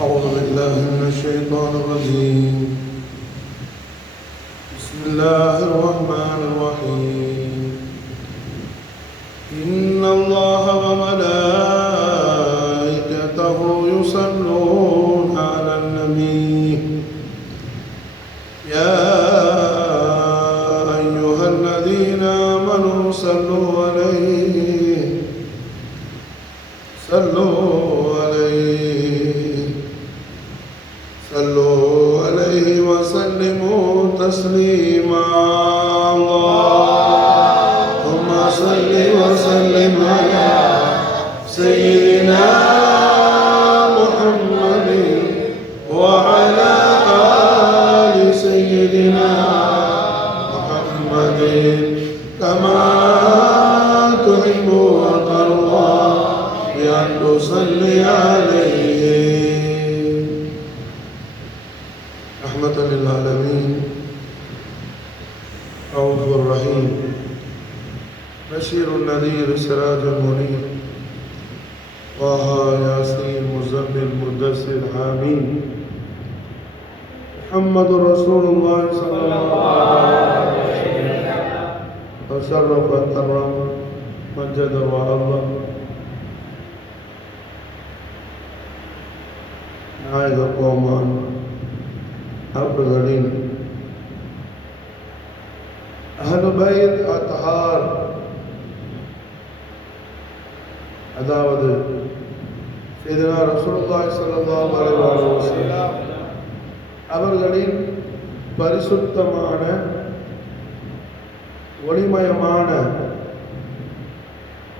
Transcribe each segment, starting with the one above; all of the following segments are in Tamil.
أعوذ بالله من الشيطان الرجيم. بسم الله الرحمن الرحيم. إن الله وملائكته يصلون على النبي يا أيها الذين آمنوا صلوا عليه وسلموا تسليما. اللهم صل وسلم على سيدنا محمد وعلى آل سيدنا محمد كما تحب وترضى بأن تصلي عليه رحمة للعالمين رؤوف الرحيم بشير النذير سراج منير طه ياسين مزمل مدثر حميد محمد رسول الله صلى الله عليه وسلم وشرف وكرم مجد وعظم நாயக கோமான் அவர்களின் அஹ்லுல் பைத் அத்ஹார், அதாவது சையதுனா ரசூலுல்லாஹி ஸல்லல்லாஹு அலைஹி வஸல்லம் அவர்களின் பரிசுத்தமான ஒளிமயமான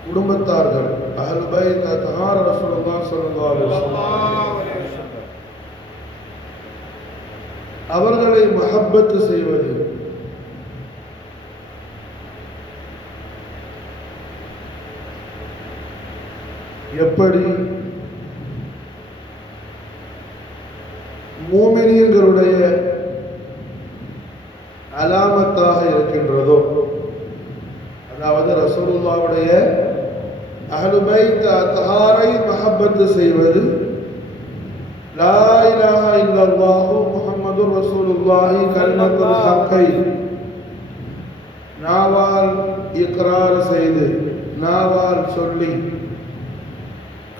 குடும்பத்தார்கள் அஹ்லுல் பைத் அத்ஹார் ரசூலுல்லாஹி ஸல்லல்லாஹு அலைஹி வஸல்லம் அவர்களை மஹப்பத் செய்வது எப்படி மூமினீன்களுடைய அலாமத்தாக இருக்கின்றதோ, அதாவது ரசூலுல்லாஹ்வுடைய அஹ்லுல் பைத் அத்ஹாரை மஹப்பத் செய்வது, லா இலாஹா இல்லல்லாஹு முஹம்மதுர் ரசூலுல்லாஹி கலிமத்துல் ஹக்கை நாவால் இக்ரார் செய்து நாவால் சொல்லி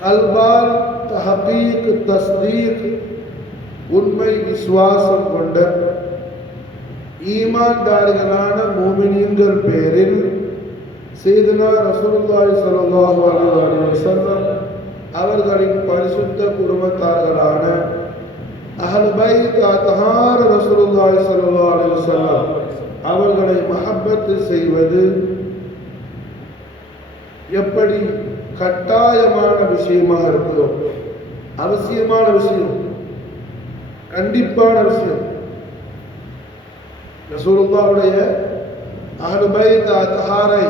கல்பால் தஹகீக் தஸ்தீக் உண்மை விசுவாசம் கொண்ட ஈமான்தாரிகளான மூமினீன்கள் பேரில் சையதுனா ரசூலுல்லாஹி ஸல்லல்லாஹு அலைஹி வஸல்லம் அவர்களின் பரிசுத்த குடும்பத்தார்களான அஹ்லுல் பைத் அத்ஹார் ரசூலுல்லாஹி ஸல்லல்லாஹு அலைஹி வஸல்லம் அவர்களை மஹப்பத் செய்வது எப்படி கட்டாயமான விஷயமாக இருக்குதோ, அவசியமான விஷயம், கண்டிப்பான விஷயம், ரசூலுல்லாஹ்வுடைய அஹ்லுல் பைத் அத்ஹாரை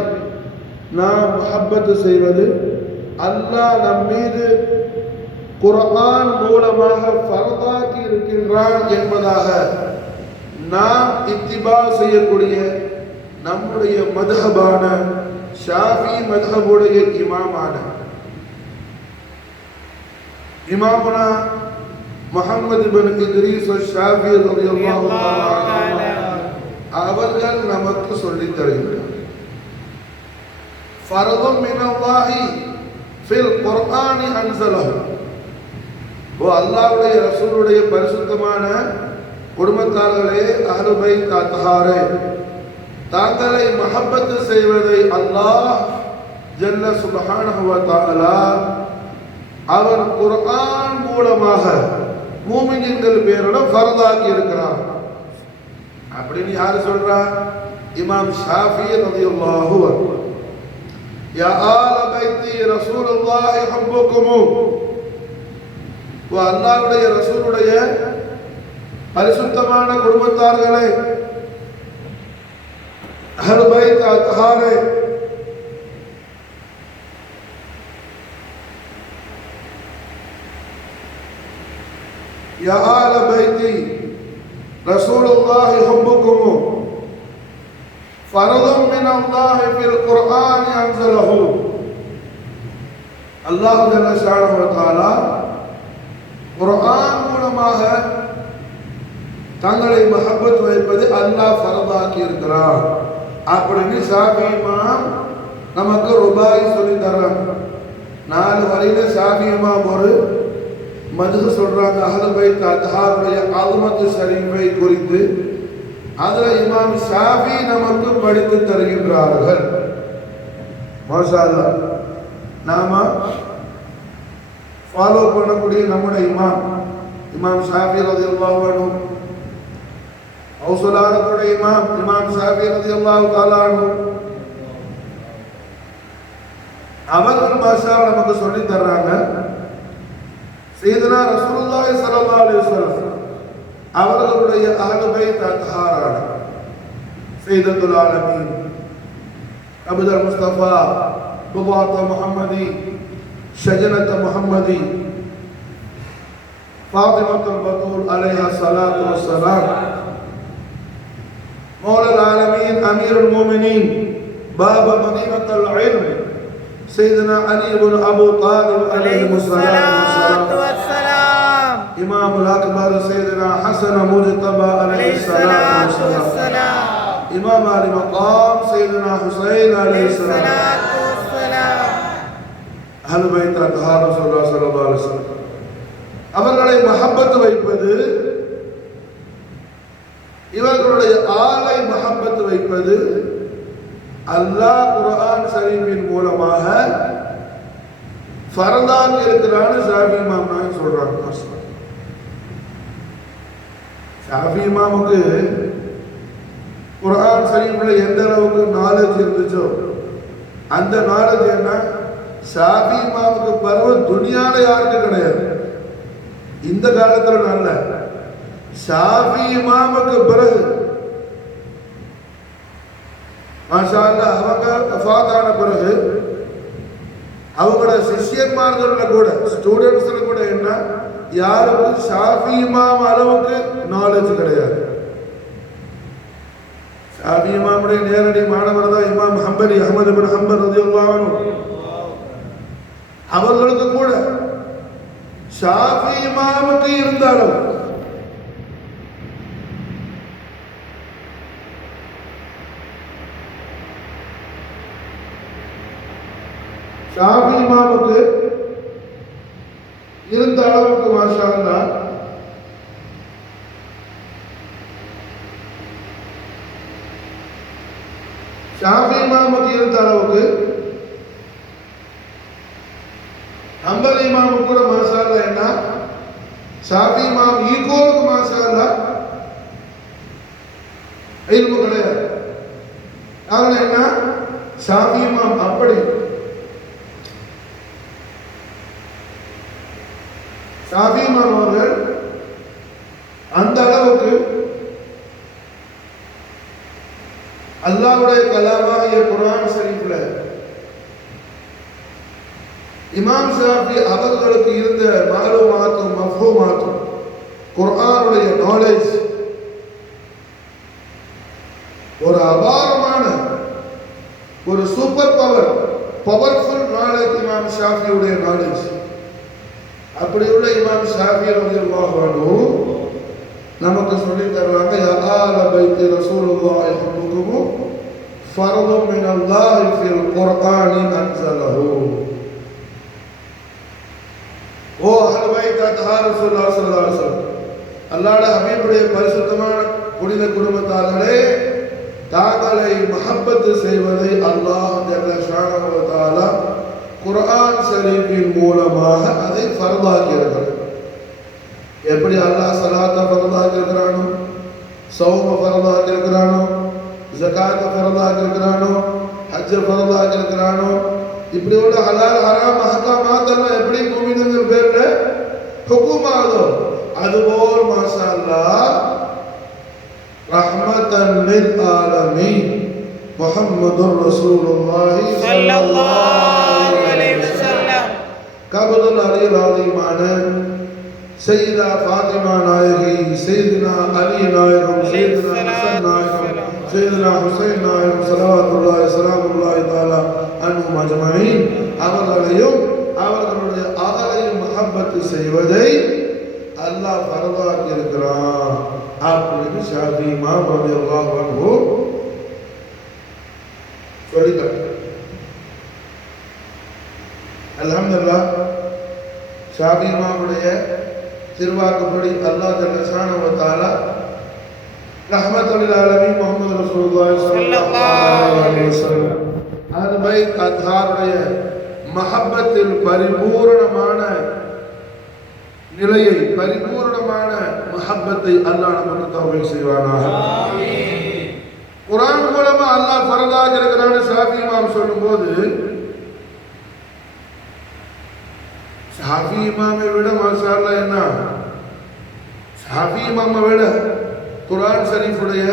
நாம் மஹப்பத் செய்வது அல்லாஹ் நம் மீது குர்ஆன் மூலமாக ஃபர்தாக்கி இருக்கின்றான் என்பதாக நாம் இத்திபா செய்யக்கூடிய நம்முடைய மத்ஹபான ஷாஃபி மத்ஹபுடைய இமாமான இமாமுனா முஹம்மது இப்னு இத்ரீஸ் ஷாஃபி ரலியல்லாஹு தஆலா அவர்கள் நமக்கு சொல்லித் தருகிறார்கள். ஃபர்தும் மினல்லாஹி ஃபில் குர்ஆனி அன்ஸலஹு, அல்லாஹ்வுடைய ரசூலுடைய பரிசுத்தமான குடும்பத்தார்களே அஹ்லுல் பைத் அத்ஹாரே, தாங்களை மஹப்பத் செய்வதை அல்லாஹ் ஜல்ல சுப்ஹானஹு வ தஆலா அவர் குர்ஆன் மூலமாக மூமின்கள் பேரோட ஃபர்தாக்கி இருக்கிறார். அப்படின்னு யாரு சொல்றா? இமாம் ஷாஃபி ரலியல்லாஹு அன்ஹு. யா ஆல பைத்தி ரசூலுல்லாஹி ஹுப்புக்கும், அல்லாஹ்வுடைய ரசூலுடைய பரிசுத்தமான குடும்பத்தார்களே அஹ்லுல் பைத் அத்ஹாரே, யா ஆல பைத்தி ரசூலுல்லாஹி ஹுப்புக்கும் ஃபர்தும் மினல்லாஹி ஃபில் குர்ஆனி அன்ஸலஹு, அல்லாஹ் ஜல்ல ஷானஹு வ தஆலா குர்ஆன் மூலமாக தங்களை மஹப்பத் வைப்பது அல்லாஹ் ஃபர்தாக்கி இருக்கிறார் அப்படின்னு ஷாஃபி இமாம் நமக்கு ருபாய் சொல்லி தர்றாங்க. 4 வரியில ஷாஃபி இமாம் ஒரு மதுஹ் சொல்றாங்க அஹ்லுல் பைத் அத்ஹாருடைய அல்மத்து ஷரீஃபை குறித்து. அதில் இமாம் ஷாஃபி நமக்கு படித்து தருகின்றார்கள். மாஷா அல்லாஹ், நாம ஃபாலோ பண்ணக்கூடிய நம்முடைய இமாம் ஷாஃபி ரலியல்லாஹு அன்ஹு, ஹவுஸுல்லாஹுடைய இமாம் ஷாஃபி ரலியல்லாஹு தஆலா அன்ஹு அவர்கள் மாஷா அல்லாஹ் நமக்கு சொல்லி தர்றாங்க. சையதுனா ரசூலுல்லாஹி ஸல்லல்லாஹு அலைஹி வஸல்லம் அவர்களுடைய அஹ்லுல் பைத் அத்ஹாரான சையதுல் ஆலமீன் அபுல் முஸ்தபா புகாத் முஹம்மதி ஷஜனத் முஹம்மதி ஃபாத்திமத்துல் பத்தூல் அலைஹா ஸலாத்து வஸ்ஸலாம் மௌலல் ஆலமீன் அமீருல் முஃமினீன் பாப மதீனத்துல் இல்ம் سيدنا علي بن ابو طالب عليه الصلاه والسلام امام الاكبر سيدنا حسن مجتبى عليه الصلاه والسلام امام علي مقام سيدنا حسين عليه الصلاه والسلام اهل بيت اطهار رسول الله صلى الله عليه وسلم அவர்களை மஹப்பத் வைப்பது, இவர்களுடைய ஆளை மஹப்பத் வைப்பது அல்லாஹ் குர்ஆன் ஷரீஃபின் மூலமாக ஃபர்தாக்கி இருக்கிறான்னு ஷாஃபி இமாம் நான் சொல்றாங்க. ஷாஃபி இமாமுக்கு குர்ஆன் ஷரீஃப்ல எந்த அளவுக்கு நாலேஜ் இருந்துச்சோ அந்த நாலேஜ் என்ன ஷாஃபி இமாமுக்கு பரவ துனியால யாருக்கும் கிடையாது. இந்த காலத்துல நல்ல ஷாஃபி இமாமுக்கு பிறகு மாஷா அல்லாஹ் அவங்க வஃபாத்தான பிறகு அவங்களோட சிஷ்யன்மார்கள்ல கூட ஸ்டூடெண்ட்ஸ்ல கூட என்ன யாருக்கும் ஷாஃபி இமாம் அளவுக்கு நாலேஜ் கிடையாது. ஷாஃபி இமாமுடைய நேரடி மாணவர் தான் இமாம் ஹம்பலி அஹ்மத் இப்னு ஹம்பல் ரலியல்லாஹு அன்ஹு. அவர்களுக்கு கூட ஷாஃபி இமாமுக்கு இருந்த அளவு ஷாஃபி இமாமுக்கு இருந்த அளவுக்கு மாஷா அல்லாஹ் ஷாஃபி இமாமுக்கு இருந்த அளவுக்கு ஹம்பலி இமாமுக்கு கூட மாஷா அல்லாஹ் என்ன ஷாஃபி இமாம் ஈக்குவலுக்கு மாஷா அல்லாஹ் இல்மு கிடையாது. காரணம் என்ன ஷாஃபி இமாம் அப்படி ஷாஃபி இமாம் அவர்கள் அந்த அளவுக்கு அல்லாஹ்வுடைய கலாமாகிய குர்ஆன் ஷரீஃப்ல இமாம் ஷாஃபி அவர்களுக்கு இருந்த மாலூமாத்தும் மஃஹூமாத்தும் குர்ஆனுடைய நாலேஜ் ஒரு அபாரமான ஒரு சூப்பர் பவர்ஃபுல் நாலேஜ் இமாம் ஷாஃபியுடைய நாலேஜ். அப்படி உள்ள இமாம் ஷாஃபி ரலியல்லாஹு அன்ஹு நமக்கு சொல்லி தருவாங்க யா ஆல பைத் ரசூலுல்லாஹி ஹுக்கும் ஃபர்து மின் அல்லாஹ் ஃபில் குர்ஆனி அன்ஸலஹு. ஓ அஹ்ல பைத் அத்ஹார் ரசூலுல்லாஹி ஸல்லல்லாஹு அலைஹி வஸல்லம், அல்லாஹ்வுடைய ஹபீபுடைய பரிசுத்தமான புனித குடும்பத்தார்களே, தாங்களை மஹப்பத் செய்வதை அல்லாஹ் ஜல்ல ஷானஹு வ தஆலா குர்ஆன் ஷரீஃபின் மூலமாக அதை ஃபர்தாக்கி இருக்கிறார். எப்படி அல்லாஹ் ஸலாத்தை ஃபர்தாக்கி இருக்கிறானோ, ஸௌம ஃபர்தாக்கி இருக்கிறானோ, ஸகாத்தை ஃபர்தாக்கி இருக்கிறானோ, ஹஜ்ஜ ஃபர்தாக்கி இருக்கிறானோ, இப்படி உள்ள ஹலால் ஹராம் அஹ்காமாத் எல்லாம் எப்படி முஃமின்கள் பேர்ல ஹுக்கும் ஆகுதோ அதுபோல் மாஷா அல்லாஹ் ரஹ்மத்தன் லில் ஆலமீன் முஹம்மதுர் ரசூலுல்லாஹி ஸல்லல்லாஹு அலைஹி வஸல்லம் கபதுல் அலில் ஆலிமான சையதா ஃபாத்திமா நாயகி, சையதுனா அலி நாயகம், சையதுனா ஹசன் நாயகம், சையதுனா ஹுசைன் நாயகம் ஸலவாத்துல்லாஹி ஸலாமுல்லாஹி தஆலா அன்ஹும் அஜ்மஈன் அவர்களையும் அவர்களுடைய அகலையும் மஹப்பத் செய்வதை அல்லாஹ் ஃபர்தாக்கி இருக்கிறான் அப்படின்னு ஷாஃபி இமாம் ரலியல்லாஹு அன்ஹு சொல்லிட்டாங்க. அல்ஹம்துலில்லாஹ் ஷாஃபி இமாமுடைய திருவாக்குப்படி அல்லாஹ் ஜல்ல ஷானஹு வ தஆலா ரஹ்மத்துல் லில் ஆலமீன் முஹம்மது ரசூலுல்லாஹி ஸல்லல்லாஹு அலைஹி வஸல்லம் அஹ்லு பைத் அத்ஹாருடைய மஹப்பத்தில் பரிபூரணமான நிலையை, பரிபூரணமான மஹப்பத்தை அல்லாஹ் நமக்கு தௌஃபீக் செய்வானாக. ஆமீன். குர்ஆன் மூலமா அல்லாஹ் ஃபர்தாக இருக்கிறான்னு ஷாஃபி இமாம் சொல்லும்போது, ஷாஃபி இமாமை விட மாஷா அல்லாஹ் என்ன, ஷாஃபி இமாமை விட குர்ஆன் ஷரீஃபுடைய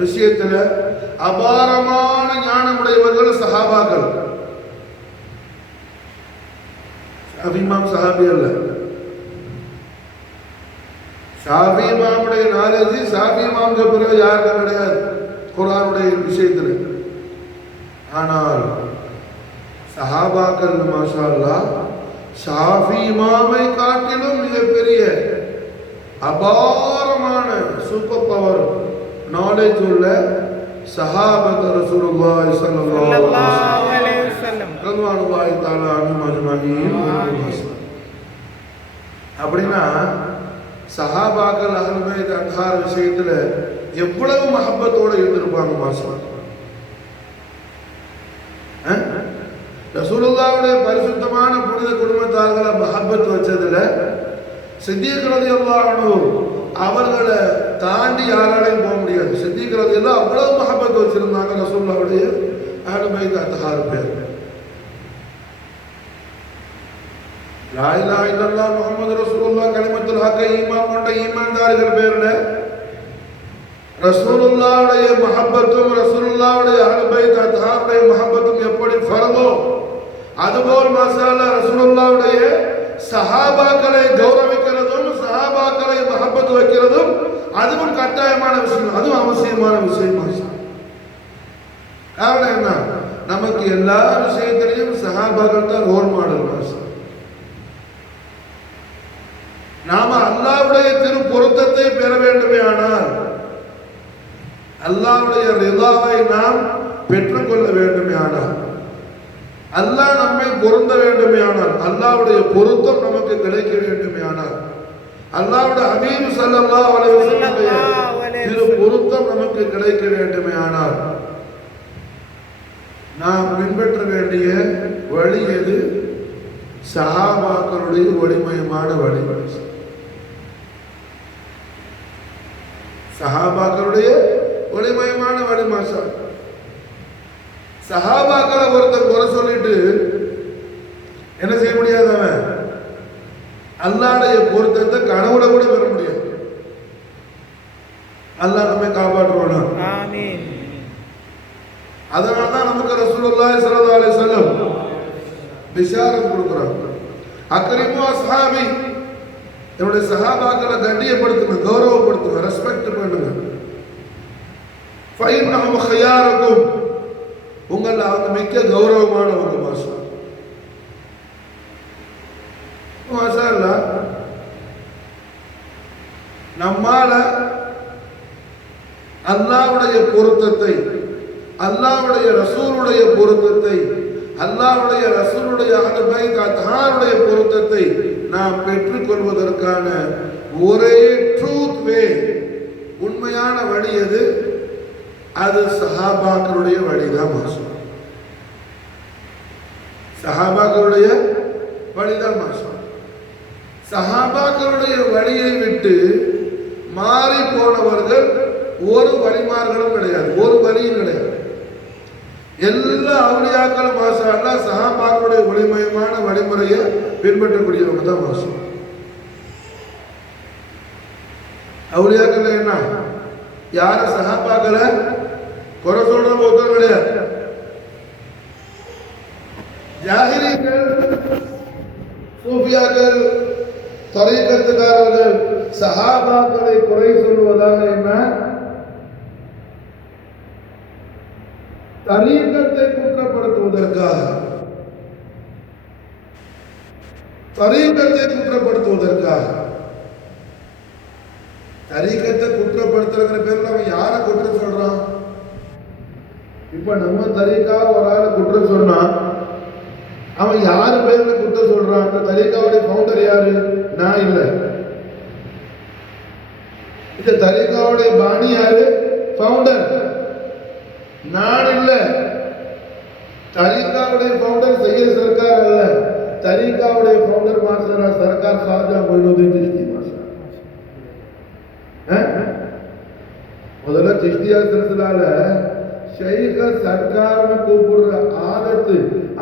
விஷயத்துல அபாரமான ஞானமுடையவர்கள் சஹாபாக்கள். ஷாஃபி இமாம் சஹாபி அல்ல. ஷாஃபி இமாமுடைய நாலேஜ் ஷாஃபி இமாமுக்கு பிறகு யாருக்கும் கிடையாது குர்ஆனுடைய விஷயத்தில். ஆனால் சஹாபாக்கள் மாஷா அல்லாஹ் ஷாஃபி இமாமை காட்டிலும் மிகப்பெரிய அபாரமான சூப்பர் பவர் நாலேஜ் உள்ள சஹாபத் ரசூலுல்லாஹி ஸல்லல்லாஹு அலைஹி வஸல்லம் ரضوانுல்லாஹி தஆலா அன்ஹும் அஜ்மஈன். அப்படின்னா சஹாபாக்கள் அஹ்லு பைத் அத்ஹார் விஷயத்துல எவ்வளவு மஹப்பத்தோட இருந்திருப்பாங்க மாஷா அல்லாஹ். ரசூலுல்லாஹ்வுடைய பரிசுத்தமான புனித குடும்பத்தார்களை மஹப்பத் வச்சதுல சித்தீக் ரலியல்லாஹு அன்ஹு அவர்களை தாண்டி யாராலையும் போக முடியாது. சித்தீக் ரலியல்லாஹு அவ்வளவு மஹப்பத் வச்சிருந்தாங்க ரசூலுல்லாஹ்வுடைய அஹ்லு பைத் அத்ஹார் பேர். லா இலாஹா இல்லல்லாஹ் முஹம்மது ரசூலுல்லாஹ் கலிமத்துல் ஹக் ஈமான் கொண்ட ஈமான்தார்கள் பேர்ல ரசூலுல்லாஹ்வுடைய மஹப்பத்தும் ரசூலுல்லாஹ்வுடைய அஹ்லு பைத் அத்ஹாருடைய மஹப்பத்தும் எப்படி ஃபர்தோ அதுபோல் மாஷா அல்லாஹ் ரசூலுல்லாஹ்வுடைய சஹாபாக்களை கௌரவிக்கிறதும் சஹாபாக்களை மஹப்பத் வைக்கிறதும் அதுவும் கட்டாயமான விஷயம், அதுவும் அவசியமான விஷயம். காரணம் என்ன, நமக்கு எல்லா விஷயத்திலையும் சஹாபாக்கள் தான் ரோல் மாடல். நாம அல்லாஹ்வுடைய திரு பொருத்தத்தை பெற வேண்டுமே ஆனால், அல்லாஹ்வுடைய ரிதாவை நாம் பெற்றுக்கொள்ள வேண்டுமே ஆனால், அல்லாஹ் நம்மை பொருந்த வேண்டுமே ஆனால், அல்லாஹ்வுடைய பொருத்தம் நமக்கு கிடைக்க வேண்டுமே ஆனால், அல்லாஹ்வுடைய ஹபீப் ஸல்லல்லாஹு அலைஹி வஸல்லம் திரு பொருத்தம் நமக்கு கிடைக்க வேண்டுமே ஆனால், நாம் பின்பற்ற வேண்டிய வழி எது? சஹாபாக்களுடைய ஒளிமயமான வழிமுறை. சஹாபாக்களுடைய ஒளிமயமான வழிமாஷா. சஹாபாக்களை ஒருத்தர் குறை சொல்லிட்டு என்ன செய்ய முடியாது, அவன் அல்லாஹ்வுடைய பொருத்தத்தை கனவுல கூட பெற முடியாது. அல்லாஹ் நம்மை காப்பாற்றுவானா? ஆமீன். அதனால்தான் நமக்கு ரசூலுல்லாஹி ஸல்லல்லாஹு அலைஹி வஸல்லம் பிஷாரத் கொடுக்குறாங்க. அக்ரிமு அஸ்ஹாபி, என்னுடைய சஹாபாக்களை கண்ணியப்படுத்துங்க, கௌரவப்படுத்துங்க, ரெஸ்பெக்ட் பண்ணுங்க. ஃபைன்னஹும் ഖിയാറകുம், உங்கள் அவங்க மிக்க கௌரவமானவங்க. மாஷா மாஷா அல்லாஹ். நம்மால அல்லாஹ்வுடைய பொருத்தத்தை, அல்லாஹ்வுடைய ரசூலுடைய பொருத்தத்தை, அல்லாஹ்வுடைய ரசூலுடைய அஹ்லு பைத் அத்ஹாருடைய பொருத்தத்தை நாம் பெற்றுக்கொள்வதற்கான ஒரே ட்ரூத் வே, உண்மையான வழி எது? அது சஹாபாக்களுடைய வழிதான். மாஷா சஹாபாக்களுடைய வழிதான். மாஷா சஹாபாக்களுடைய வழியை விட்டு மாறி போனவர்கள் ஒரு வழிமார்களும் கிடையாது, ஒரு வழியும் கிடையாது. எல்லா அவுலியாக்களும் மாஷா அல்லாஹ் சஹாபாக்களுடைய ஒளிமயமான வழிமுறையை பின்பற்றக்கூடியவங்க தான். மாஷா அவுலியாக்கள் என்ன, யார சஹாபாக்களை குறை சொல்ற ஒருத்தர் கிடையாது. ஜாஹிலிகள், சூஃபியாக்கள், தரீகத்துக்காரர்கள் சஹாபாக்களை குறை சொல்வதாக என்ன, தரீகத்தை குற்றப்படுத்துவதற்காக, தரீகத்தை குற்றப்படுத்துவதற்காக வழிநடத்துறங்கிற பேர்ல அவன் யாரை குற்றம் சொல்றான்? இப்ப நம்ம தரீக்கா ஒரு ஆளை குற்றம் சொன்னான், அவன் யாரு பேர்ல குற்றம் சொல்றான்? அந்த தரீக்காவுடைய ஃபவுண்டர் யாரு? நான் இல்லை. இந்த தரீக்காவுடைய பாணி யாரு? ஃபவுண்டர். நான் இல்லை. தரீக்காவுடைய ஃபவுண்டர் சையத் சர்க்கார் அல்ல. தரீக்காவுடைய ஃபவுண்டர் மாஷா சர்க்கார் ख्वाजा मोइनुद्दीन चिश्ती மாஷா. முதல்ல சிஷ்தியா சில்சிலால ஷைக சர்க்கார்னு கூப்பிடுற ஆதத்து,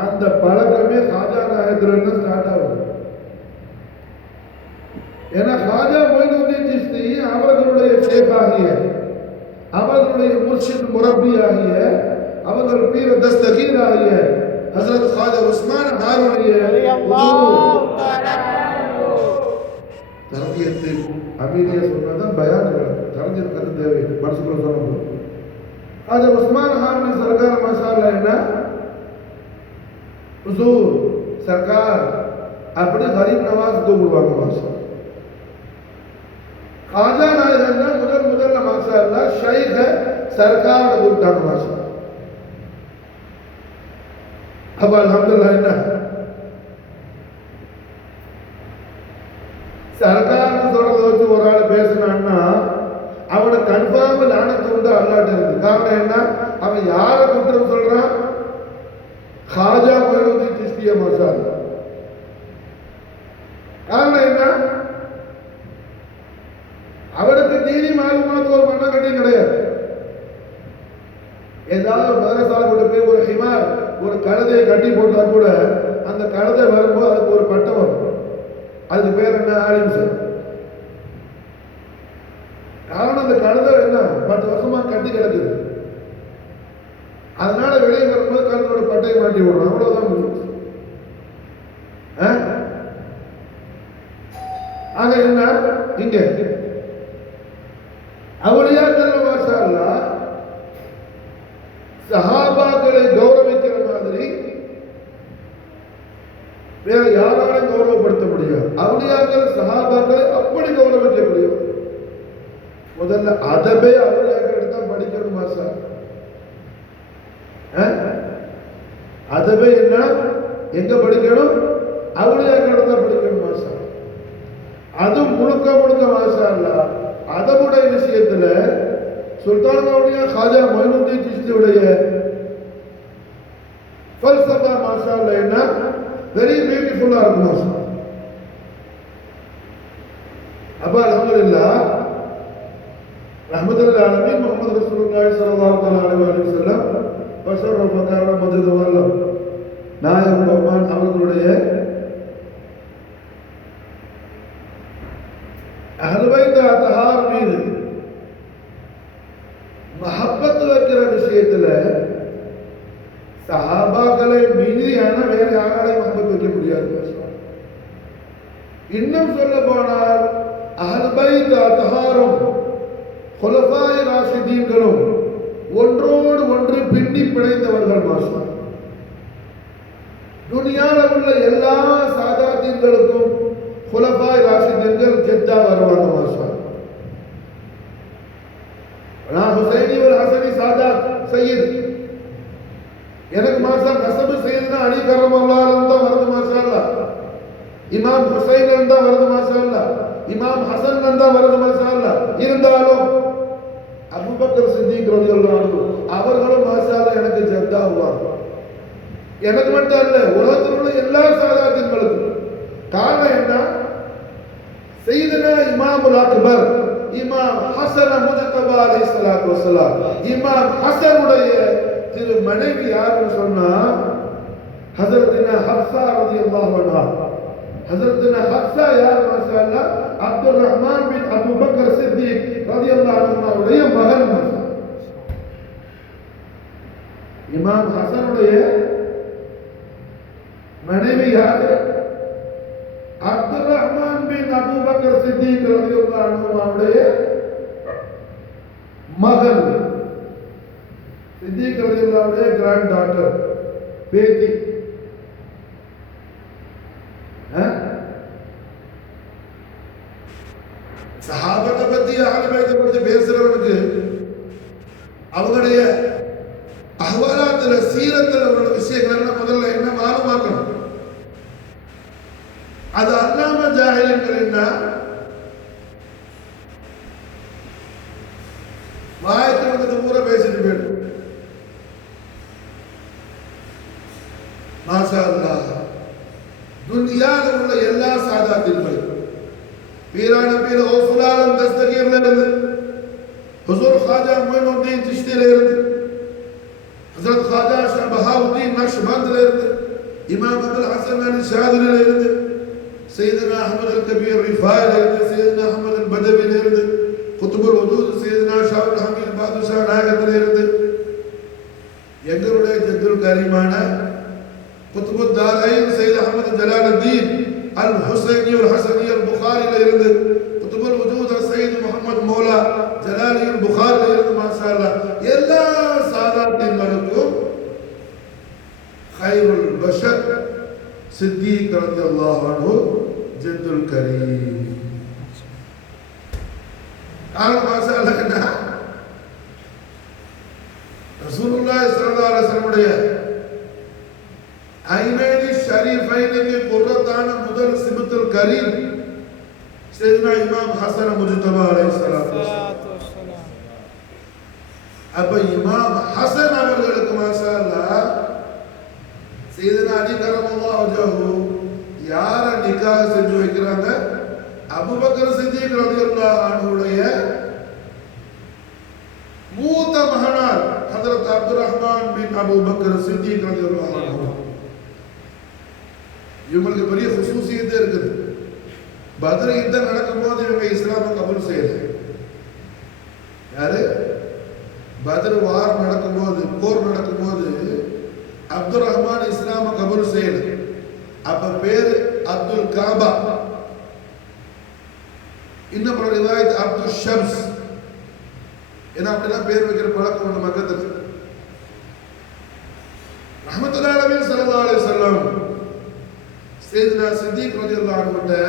அந்த பழக்கமே ख्वाजा நாயகத்துல இருந்து ஸ்டார்ட் ஆகுது. ஏன்னா ख्वाजा मोइनुद्दीन चिश्ती அவர்களுடைய ஷேக் ஆகிய, அவர்களுடைய முர்ஷித் முரப்பி ஆகிய, அவர்கள் பீர தஸ்தகீர் ஆகிய ஹஜ்ரத் ख्वाजा உஸ்மான் ஹாரூனிய தரபியத்து அமீரியா சொன்னதான் பயான்கள் தரபியத் கருத்து தேவை மனசுக்குள்ள சொல்லணும். ख्वाजा உஸ்மான் ஹாரூனி சர்க்கார் மாஷாஅல்லாஹ் என்ன ஹுசூர் சர்க்கார் அப்படி கரீம் நவாஸ் கூப்பிடுவாங்க மாஷா. ख्वाजा நாயகன் முதல்ல மாஷாஅல்லாஹ் ஷைக் சர்க்கார் கூப்பிட்டாங்க மாஷா. अब अल्हम्दुलिल्लाह என்ன சர்க்கார் சொல்றத வச்சு ஒரு ஆள் பேசினான்னா அவனை கன்ஃபார்ம் லானத்து உண்டு அல்லாஹ்ட்ட இருக்கு. காரணம் என்ன? அவன் யாரை குற்றம் சொல்றான்? ख्वाजा मोइनुद्दीन चिश्ती மாஷாஅல்லாஹ். காரணம் என்ன? அவனுக்கு தீனி மாலுமாத் ஒரு மண்ண கட்டி கிடையாது. ஏதாவது மதரசால கொண்டு போய் ஒரு ஹிமார் ஒரு கழுதையை கட்டி போட்டா கூட அந்த கழுதை வரும்போது அதுக்கு ஒரு பட்டம் வரும். அதுக்கு பேர் என்ன? ஆலிம் சார். காரணம் அந்த கழுதை என்ன 10 வருஷமா கட்டி கிடக்குது. அதனால வெளியே வரும்போது கழுதோட பட்டையை மாட்டி விடுறோம். அவ்வளவுதான் முடியும். ஆக என்ன இங்க அவுலியாக்கள் மாஷாஅல்லாஹ் சஹாபாக்களை கௌரவிக்கிற மாதிரி வேற யாராலும் கௌரவப்படுத்த முடியாது. அவுலியாக்கள் சஹாபாக்களை அப்படி கௌரவிக்க முடியும். முதல்ல அதபே அவுலியாக்கள் தான் படிக்கணும் மாஷா. அதபே என்ன எங்க படிக்கணும்? அவுலியாக்கள் தான் படிக்கணும் மாஷா. அது முழுக்க முழுக்க மாஷாஅல்லாஹ் அதபுடைய விஷயத்துல சுல்தான் அவுலியா ख्वाजा मोइनुद्दीन चिश्तीயுடைய ஃபல்சஃபா மாஷாஅல்லாஹ் என்ன வெரி பியூட்டிஃபுல்லா இருக்கும் மாஷா. அப்ப அல்ஹம்துலில்லாஹ் ரஹ்மத்துல் ஆலமீன் முஹம்மது ரசூலுல்லாஹி ஸல்லல்லாஹு அலைஹி வஸல்லம் பஷர் ஃபகார மஜது வல்லம் நாயகம் பெருமான் அவர்களுடைய அஹ்லுல் பைத் அத்ஹார் மீது மஹப்பத் வைக்கிற விஷயத்துல சஹாபாக்களை மீறியான வேற யாராலையும் மஹப்பத் வைக்க முடியாது. இன்னும் சொல்ல போனால் அஹ்லுல் பைத் அத்ஹாரும் குலஃபாய் ராஷிதீன்களும் ஒன்றோடு ஒன்று பின்னி பிணைந்தவர்கள் மாஷா. துனியாவில் உள்ள எல்லா சாதாதீன்களுக்கும் குலஃபாய் ராஷிதீன்கள் ஜெத்தா வருவாங்க மாஷா. हुसैनी और हसनी सादात सैयद எனக்கு மாஷா நஸப் சையதுனா அலி கர்ரமல்லாஹு அன்ஹு தான் வருது மாஷாஅல்லாஹ். இமாம் ஹுசைன் தான் வருது மாஷாஅல்லாஹ். இமாம் ஹசன் தான் வருது மாஷாஅல்லாஹ். இருந்தாலும் அபூபக்கர் சித்திக் ரலியல்லாஹு அன்ஹு அவர்களும் மாஷாஅல்லாஹ் எனக்கு ஜத்தா ஆவாங்க. எனக்கு மட்டும் இல்ல, உலகத்தில் உள்ள எல்லா சாதாத்துகளுக்கும். காரணம் என்ன? சையதுனா இமாமுல் அக்பர் இமாம் ஹசன் முஜ்தபா அலைஹிஸ்ஸலாத்து வஸலாம், இமாம் ஹசனுடைய திரு மனைவி யாருன்னு சொன்னா ஹஜரத்தினா ஹப்ஸா ரலியல்லாஹு அன்ஹா. ஹஜரத்தினா ஹப்ஸா யார் மாஷாஅல்லாஹ்? Abdul Rahman bin Abu Bakr Siddique ரலியல்லாஹு அன்ஹுடைய மகன் மாஷா. இமாம் ஹசனுடைய மனைவி யாரு? Abdul Rahman bin Abu Bakr Siddique ரலியல்லாஹு அன்ஹுடைய மகன். सिद्दीक रज़ियल्लाहु अन्हु ग्रैंड डॉटर बेटी है। सहाबत பத்தி அஹ்லுல் பைத் பத்தி பேசுறவனுக்கு அவங்களுடைய அஹ்வாலாத்துல சீரத்துல உள்ள விஷயங்கள் முதல்ல என்ன மாறுமாக்கணும். அது அல்லாம ஜாஹில்கள் வாய்க்கு வந்தது பூரா பேசிட்டு போயிடும். மாஷா அல்லாஹ் துனியால உள்ள எல்லா சாதாத்தின்களும் பீரான பீர் கௌசுல் ஆலம் தஸ்தகீர்ல இருந்து ஹுசூர் ख्वाजा மொயினுddin சிஷ்தில இருந்து ஹஜ்ரத் ख्वाजा ஷா பஹாவுத்தீன் நக்ஷ்பந்தில இருந்து இமாம் அபுல் ஹசன் அலி ஷாதிலில இருந்து சையதுனா அஹ்மத் அல் கபீர் ரிஃபாயில இருந்து சையதுனா அஹ்மத் அல் பதவியில இருந்து குத்துபுல் வஜூத் சையதுனா ஷாவுல் ஹமீத் பாதுஷா நாயகத்தில இருந்து எங்களுடைய ஜத்துல் கரீமான குத்துபுத் தாரைன் சையத் அஹ்மத் ஜலாலுத்தீன் அல் ஹுசைனி அல் ஹசனி அல் புகாரில இருந்து குத்துபுல் வஜூத் சையத் முஹம்மத் மௌலா ஜலாலி அல் புகாரில இருந்து மாஷா அல்லாஹ் எல்லா சாதாத்தின்களுக்கும் خيرுல் பஷர் சித்திக் ரலியல்லாஹு அன்ஹு ஜத்துல் கரீம். மாஷா அல்லாஹ் என்ன ரசூலுல்லாஹி ஸல்லல்லாஹு அலைஹி வஸல்லம் ஐனைனி ஷரீஃபைனுக்கு குர்ரத்தான முதல் சிபத்துல் கரீம் சையதுனா இமாம் ஹசன் முஜ்தபா அலைஹிஸ்ஸலாத்து வஸ்ஸலாம். அப்ப இமாம் ஹசன் அவர்களுக்கு மாஷா அல்லாஹ் சையதுனா அலி கரமல்லாஹு வஜஹு யார நிக்காஹ் செஞ்சு வைக்கிறாங்க? அபூபக்கர் சித்திக் ரலியல்லாஹு அன்ஹுடைய மூத்த மகனார் ஹஜ்ரத் அப்துர் ரஹ்மான் பின் அபூபக்கர் சித்திக் ரலியல்லாஹு அன்ஹு. இவங்களுக்கு பெரிய குசூசியத்தே இருக்குது. பத்ர் யுத்தம் நடக்கும்போது இவங்க இஸ்லாமை கபூல் செய்யல. யாரு? பத்ர் வார் நடக்கும்போது, போர் நடக்கும்போது அப்துல் ரஹ்மான் இஸ்லாமை கபூல் செய்யல. அப்ப பேரு அப்துல் காபா, இன்னும் பல ரிவாயத் அப்துல் ஷம்ஸ். ஏன்னா அப்படிலாம் பேர் வைக்கிற பழக்கம் உள்ள மக்கள். ரஹ்மத்துல்லாஹி அலைஹி ஸல்லல்லாஹு அலைஹி வஸல்லம் சையதுனா சித்திக் ரலியல்லாஹு அன்ஹு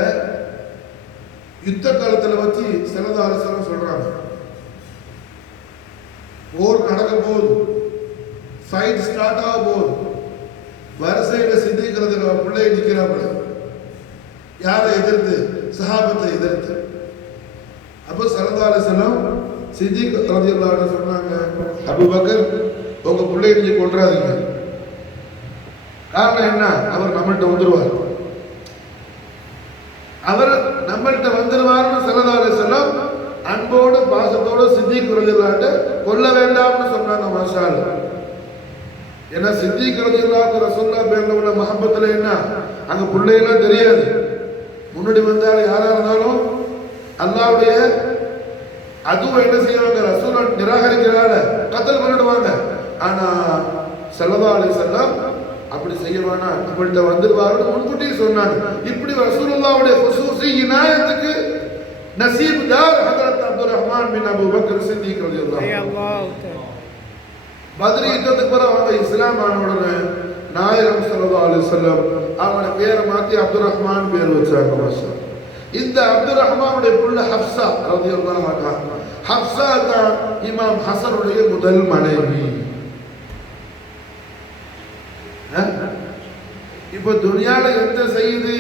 யுத்த காலத்துல வச்சு ஸல்லல்லாஹு அலைஹி வஸல்லம் சொல்றாங்க, போர் நடக்க போகுது, ஃபைட் ஸ்டார்ட் ஆக போகுது, வரிசையில சித்திக் ரலியல்லாஹு பிள்ளை நிக்கிறாங்க. யாரை எதிர்த்து? சஹாபத்தை எதிர்த்து. அப்போ ஸல்லல்லாஹு அலைஹி வஸல்லம் சித்திக் ரலியல்லாஹு அன்ஹு சொன்னாங்க, அபூபக்கர் உங்க பிள்ளையை நீங்க கொன்றாதீங்க. காரணம் என்ன? அவர் நம்மள்கிட்ட வந்துருவார். அவர் நம்மள்கிட்ட வந்துருவார்னு ஸல்லல்லாஹு அலைஹி வஸல்லம் அன்போடு பாசத்தோடு சித்திக் ரலியல்லாஹு கொல்ல வேண்டாம்னு சொன்னாங்க. மாஷா அல்லாஹ். ஏன்னா சித்திக் ரலியல்லாஹு ரசூலுல்லாஹ் பேர்ல உள்ள மஹப்பத்துல என்ன, அங்க பிள்ளையெல்லாம் தெரியாது. முன்னாடி வந்தாலும் யாரா இருந்தாலும் அல்லாஹ்வுடைய அதுவும் என்ன செய்வாங்க, ரசூலை நிராகரிக்கிறாங்க, கத்தல் பண்ணிடுவாங்க. ஆனா ஸல்லல்லாஹு அலைஹி வஸல்லம் அப்படி செய்ய வேணாம், நம்மள்கிட்ட வந்துருவாருன்னு முன்கூட்டியே சொன்னாங்க. இப்படி ரசூலுல்லாஹ்வுடைய குசூசி இனாயத்துக்கு நசீப்தார் ஹஜ்ரத் அப்துர் ரஹ்மான் பின் அபூபக்கர் சித்திக் ரலியல்லாஹு அன்ஹு. பத்ர் யுத்தத்துக்கு பிறகு அவங்க இஸ்லாம் ஆன உடனே நாயகம் ஸல்லல்லாஹு அலைஹி வஸல்லம் அவங்களோட பேரை மாத்தி அப்துர் ரஹ்மான் பேர் வச்சாங்க. மாஷா. இந்த அப்துர் ரஹ்மானுடைய புள்ள ஹப்ஸா ரலியல்லாஹு அன்ஹா. ஹப்ஸா தான் இமாம் ஹசனுடைய முதல் மனைவி. இப்ப துனியால எந்த செய்து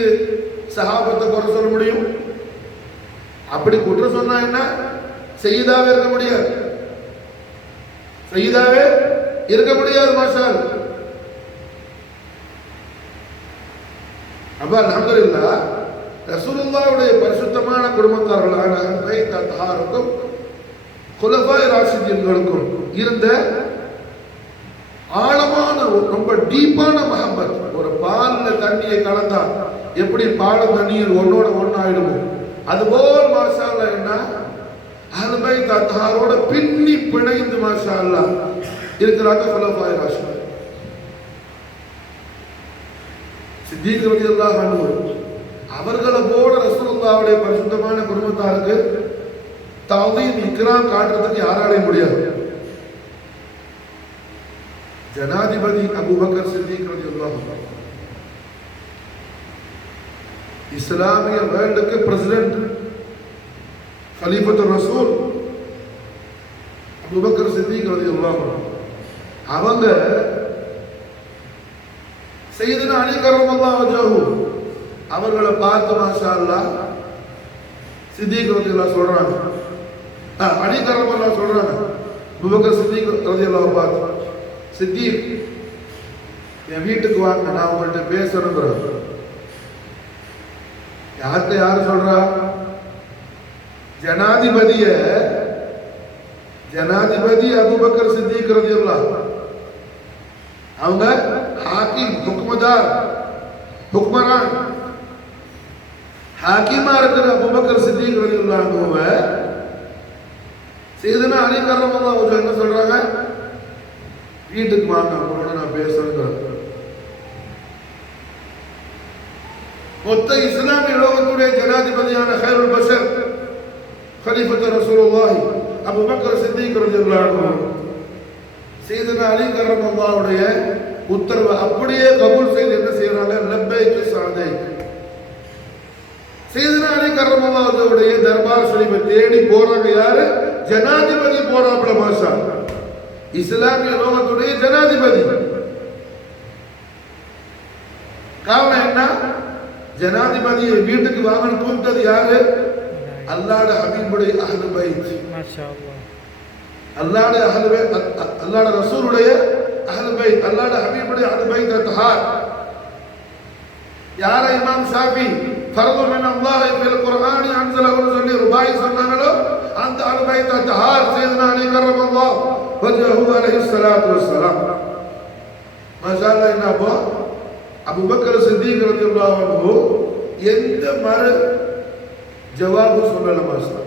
சஹாபத்தை குறை சொல்ல முடியும்? அப்படி குற்றம் சொன்னா என்ன, செய்தாவே இருக்க முடியாது, செய்தாவே இருக்க முடியாது. மாஷா அல்லாஹ். அப்ப அல்ஹம்துலில்லாஹ் ரசூலுல்லாஹ்வுடைய பரிசுத்தமான குடும்பத்தார்களான பைத் அத்ஹாருக்கும் குலஃபாய் ராஷிதீன்களுக்கும் இருந்த ஆழமான ரொம்ப டீப்பான மஹப்பத். ஒரு பால்ல தண்ணியை கலந்தா எப்படி பாலும் தண்ணீர் ஒன்னோட ஒன்னாயிடுமோ அதுபோல் மாஷா அல்லாஹ் என்ன அஹ்லுல் பைத் அத்ஹாரோட பின்னி பிணைந்து மாஷா அல்லாஹ் இருக்கிறாங்க குலஃபாய் ராஷிதீன். சித்திக் ரலியல்லாஹு அன்ஹு அவர்களை போல ரசூலுல்லாஹ்வுடைய பரிசுத்தமான குடும்பத்தாருக்கு தஅதீம் இக்ராம் காட்டுறதுக்கு யாராலையும் முடியாது. ஜனாதிபதி அபூபக்கர் சித்திக் ரலியல்லாஹு அன்ஹு, இஸ்லாமிய வேர்ல்டுக்கு பிரசிடென்ட், கலீஃபத்துர் ரசூல் அபூபக்கர் சித்திக் ரலியல்லாஹு அன்ஹு அவங்க சையதுனா அலி கர்ரமல்லாஹு வஜஹு அவர்களை பார்த்து மாஷா அல்லாஹ் சித்திக் ரலியல்லாஹு சொல்றாங்க, அலி கர்ரமல்லாஹு சொல்றாங்க அபூபக்கர் சித்திக் ரலியல்லாஹு பார்த்து, சித்திக் என் வீட்டுக்கு வாங்க, நான் உங்கள்கிட்ட பேசணுங்கிறாங்க. யார்கிட்ட யாரு சொல்றா? ஜனாதிபதி அபூபக்கர் சித்திக் ரலியல்லாஹு அவங்க ஹாக்கிம், ஹுக்மரான் ஹாக்கிமா இருக்கிற அபூபக்கர் சித்திக் ரலியல்லாஹு சையதுனா அலி கர்ரமல்லாஹு வஜஹு என்ன சொல்றாங்க? வீட்டுக்கு வாங்க, உங்களோட நான் பேசுறேன். மொத்த இஸ்லாமிய உலகத்துடைய ஜனாதிபதியான கைருல் பஷர் கலீஃபத்து ரசூலுல்லாஹி அபூபக்கர் சித்திக் ரலியல்லாஹு அன்ஹு சையதுனா அலி கர்ரமல்லாஹுடைய உத்தரவை அப்படியே கபூல் செய்து என்ன செய்யறாங்க? லப்பைக் சஅதைக். சையதுனா அலி கர்ரமல்லாஹுடைய தர்பார் ஷரீஃபை தேடி போறாங்க. யாரு? ஜனாதிபதி போறாப்ல மாஷா, இஸ்லாமிய லோகத்துடைய ஜனாதிபதி. காரணம் என்ன? ஜனாதிபதியை வீட்டுக்கு வாங்கன்னு கூப்பிட்டது யாரு? அல்லாஹ்ட ஹபீபுடைய அஹ்லுல் பைத். மாஷாஅல்லாஹ். அல்லாஹ்ட அஹ்லுல் பைத், அல்லாஹ்ட ரசூலுடைய அஹ்லுல் பைத், அல்லாஹ்ட ஹபீபுடைய அஹ்லுல் பைத் தஹார். யார இமாம் ஷாஃபி ஃபர்து மின் அல்லாஹ் ஃபில் குர்ஆனி அன்ஸலஹு சொல்லி ருபாய் சொன்னாங்களோ அந்த அஹ்லுல் பைத் தஹார் சையதுனா அலி கர்ரமல்லாஹு வஜஹு அலைஹிஸ்ஸலாத்து வஸ்ஸலாம். மாஷாஅல்லாஹ். என்ன அப்போ அபூபக்கர் சித்திக் ரலியல்லாஹு அன்ஹு எந்த மறு ஜவாபு சொல்லல மாஷா.